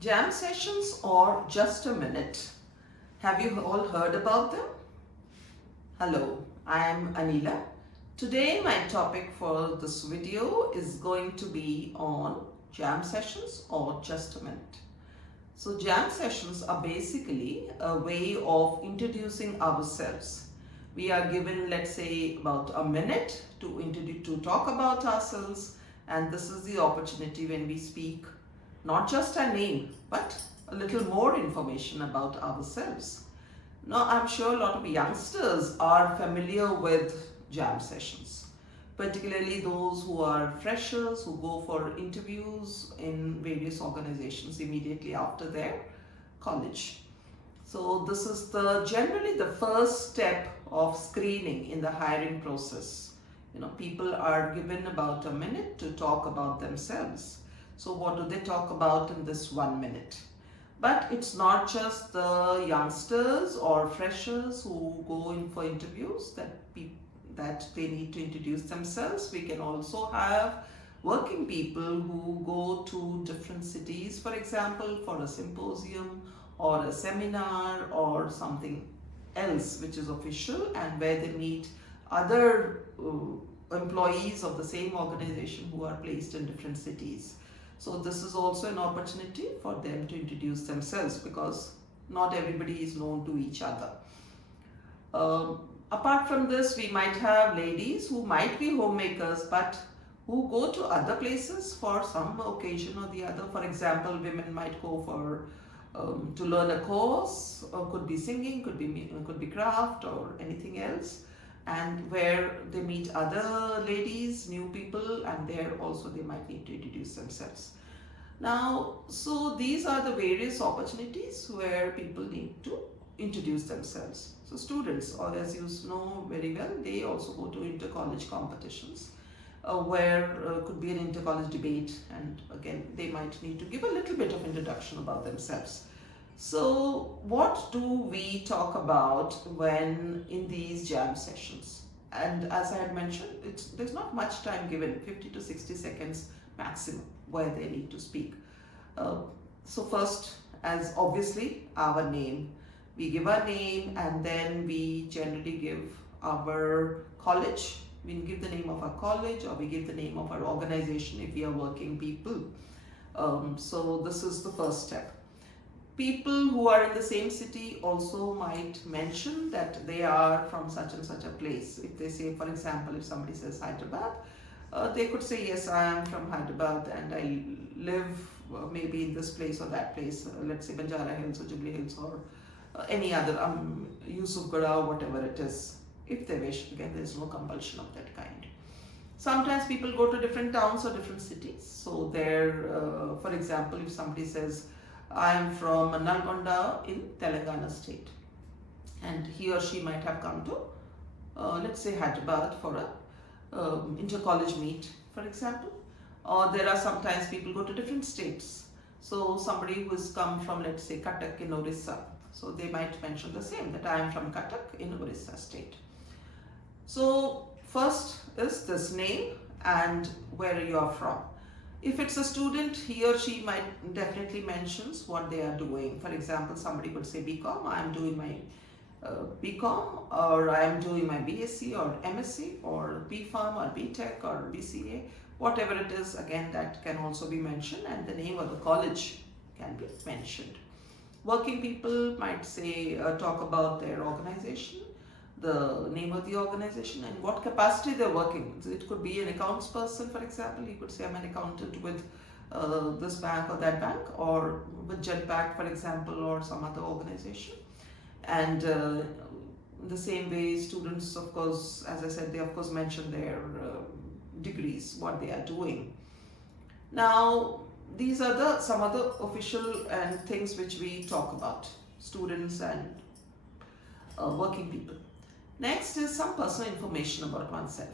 Jam sessions or just a minute? Have you all heard about them? Hello, I am Anila. Today my topic for this video is going to be on jam sessions or just a minute. So jam sessions are basically a way of introducing ourselves. We are given, let's say, about a minute to talk about ourselves, and this is the opportunity when we speak not just our name, but a little more information about ourselves. Now, I'm sure a lot of youngsters are familiar with jam sessions, particularly those who are freshers who go for interviews in various organizations immediately after their college. So this is generally the first step of screening in the hiring process. People are given about a minute to talk about themselves. So what do they talk about in this 1 minute? But it's not just the youngsters or freshers who go in for interviews that they need to introduce themselves. We can also have working people who go to different cities, for example, for a symposium or a seminar or something else which is official, and where they meet other employees of the same organization who are placed in different cities. So this is also an opportunity for them to introduce themselves, because not everybody is known to each other. Apart from this, we might have ladies who might be homemakers but who go to other places for some occasion or the other. For example, women might go for to learn a course, or could be singing, could be craft or anything else, and where they meet other ladies, new people, and there also they might need to introduce themselves. Now, so these are the various opportunities where people need to introduce themselves. So students, or as you know very well, they also go to inter-college competitions where could be an inter-college debate, and again they might need to give a little bit of introduction about themselves. So what do we talk about when in these jam sessions? And as I had mentioned, there's not much time given, 50 to 60 seconds maximum, where they need to speak. So first, as obviously, our name. We give our name, and then we generally give our college. We give the name of our college, or we give the name of our organization if we are working people. So this is the first step. People who are in the same city also might mention that they are from such and such a place. If they say, for example, if somebody says Hyderabad, they could say, yes, I am from Hyderabad and I live maybe in this place or that place, let's say Banjara Hills or Jubilee Hills or any other, Yusufgura or whatever it is, if they wish. Again, there is no compulsion of that kind. Sometimes people go to different towns or different cities. So there, for example, if somebody says, I am from Nalgonda in Telangana state, and he or she might have come to, let's say, Hyderabad for a inter-college meet, for example. Or there are sometimes people go to different states. So somebody who has come from, let's say, Cuttack in Orissa, so they might mention the same, that I am from Cuttack in Orissa state. So first is this name and where you are from. If it's a student, he or she might definitely mentions what they are doing. For example, somebody could say BCom, I am doing my BCom, or I am doing my BSc or MSc or BPharm or BTech or BCA, whatever it is. Again, that can also be mentioned, and the name of the college can be mentioned. Working people might say, talk about their organization, the name of the organization, and what capacity they're working. So it could be an accounts person, for example. You could say, I'm an accountant with this bank or that bank, or with Jetpack, for example, or some other organization. And the same way, students, of course, as I said, they of course mention their degrees, what they are doing. Now, these are some other official and things which we talk about, students and working people. Next is some personal information about oneself.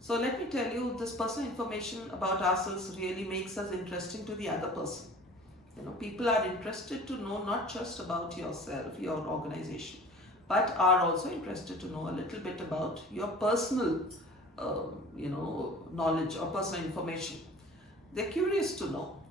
So let me tell you, this personal information about ourselves really makes us interesting to the other person. People are interested to know not just about yourself, your organization, but are also interested to know a little bit about your personal, knowledge or personal information. They're curious to know.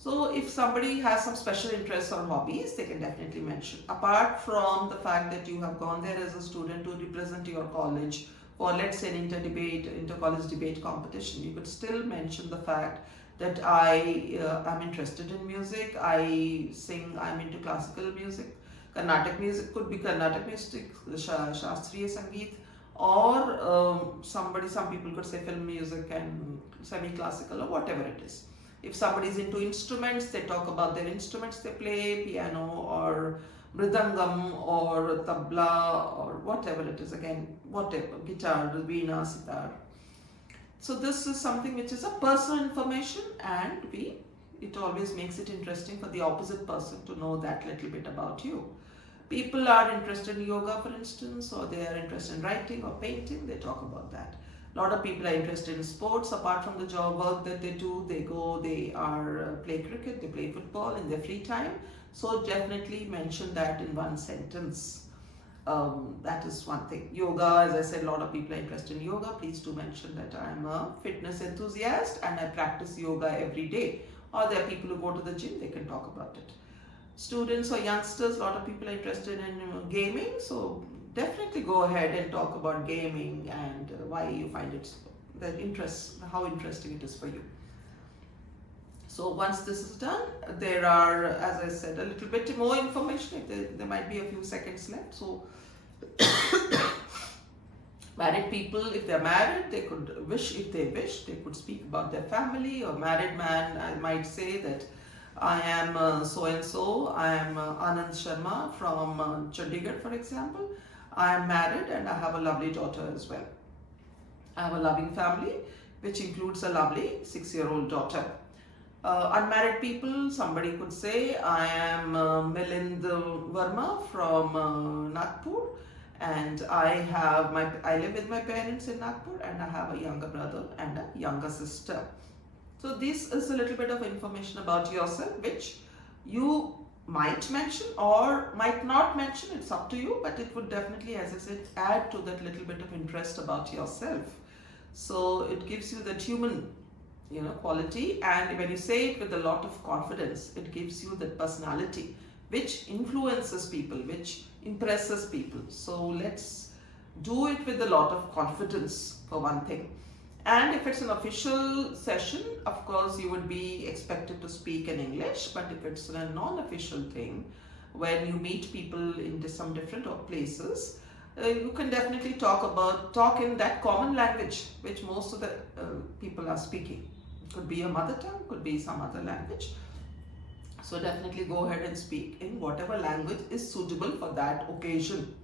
So if somebody has some special interests or hobbies, they can definitely mention. Apart from the fact that you have gone there as a student to represent your college for, let's say, an inter-college debate competition, you could still mention the fact that I am interested in music, I sing, I'm into classical music. Carnatic music could be Carnatic music, Shastriya Sangeet, or some people could say film music and semi-classical or whatever it is. If somebody is into instruments, they talk about their instruments they play, piano or mridangam or tabla or whatever it is, again, whatever, guitar, veena, sitar. So this is something which is a personal information, and it always makes it interesting for the opposite person to know that little bit about you. People are interested in yoga, for instance, or they are interested in writing or painting, they talk about that. A lot of people are interested in sports. Apart from the job work that they do, they play cricket, they play football in their free time. So definitely mention that in one sentence. That is one thing. Yoga, as I said, a lot of people are interested in yoga. Please do mention that I am a fitness enthusiast and I practice yoga every day. Or there are people who go to the gym, they can talk about it. Students or youngsters, a lot of people are interested in gaming, so definitely go ahead and talk about gaming and why you find it, how interesting it is for you. So once this is done, there are, as I said, a little bit more information. There might be a few seconds left. So married people, if they're married, they could wish, if they wish, they could speak about their family. Or married man, I might say that I am so and so. I am Anand Sharma from Chandigarh, for example. I am married and I have a lovely daughter as well. I have a loving family, which includes a lovely 6-year-old daughter. Unmarried people, somebody could say, I am Milind Verma from Nagpur, and I live with my parents in Nagpur, and I have a younger brother and a younger sister. So this is a little bit of information about yourself, which you might mention or might not mention. It's up to you, but it would definitely, as I said, add to that little bit of interest about yourself. So it gives you that human, quality, and when you say it with a lot of confidence, it gives you that personality which influences people, which impresses people. So let's do it with a lot of confidence, for one thing. And if it's an official session, of course, you would be expected to speak in English. But if it's a non-official thing, when you meet people in some different places, you can definitely talk in that common language which most of the people are speaking. It could be a mother tongue, could be some other language. So definitely go ahead and speak in whatever language is suitable for that occasion.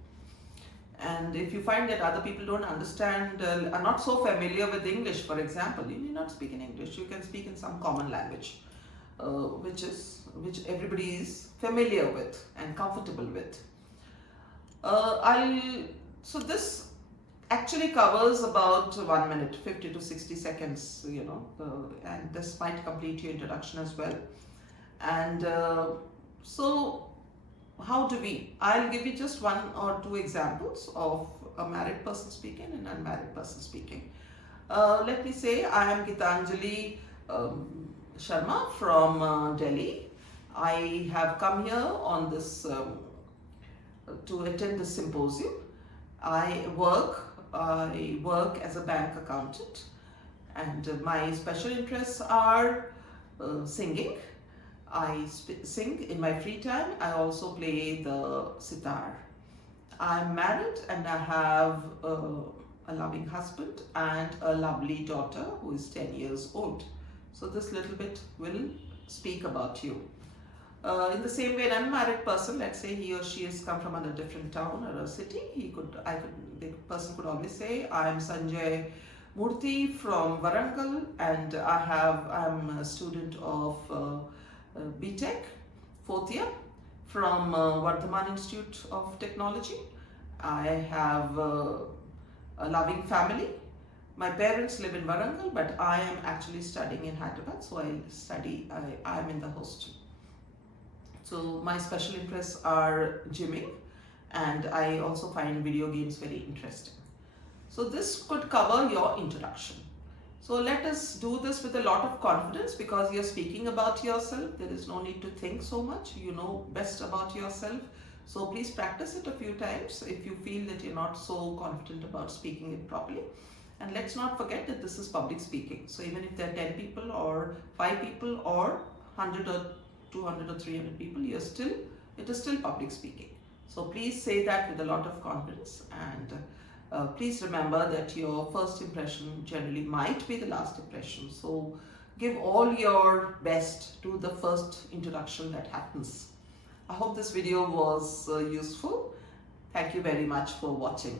And if you find that other people don't understand, are not so familiar with English, for example, you need not speak in English. You can speak in some common language, which everybody is familiar with and comfortable with. So this actually covers about 1 minute, 50 to 60 seconds, and this might complete your introduction as well. And so how do I'll give you just 1 or 2 examples of a married person speaking and an unmarried person speaking. Let me say I am Gitanjali Sharma from Delhi. I have come here on this to attend the symposium. I work as a bank accountant, and my special interests are singing. I sing in my free time. I also play the sitar. I'm married and I have a loving husband and a lovely daughter who is 10 years old. So this little bit will speak about you. In the same way, an unmarried person, let's say he or she has come from a different town or a city, the person could always say, I am Sanjay Murthy from Warangal, and I'm a student of BTech, 4th year, from Vardhaman Institute of Technology. I have a loving family. My parents live in Warangal, but I am actually studying in Hyderabad, so I am in the hostel. So my special interests are gymming, and I also find video games very interesting. So this could cover your introduction. So let us do this with a lot of confidence because you're speaking about yourself. There is no need to think so much. You know best about yourself. So please practice it a few times if you feel that you're not so confident about speaking it properly. And let's not forget that this is public speaking. So even if there are 10 people or 5 people or 100 or 200 or 300 people, it is still public speaking. So please say that with a lot of confidence, and please remember that your first impression generally might be the last impression. So give all your best to the first introduction that happens. I hope this video was useful. Thank you very much for watching.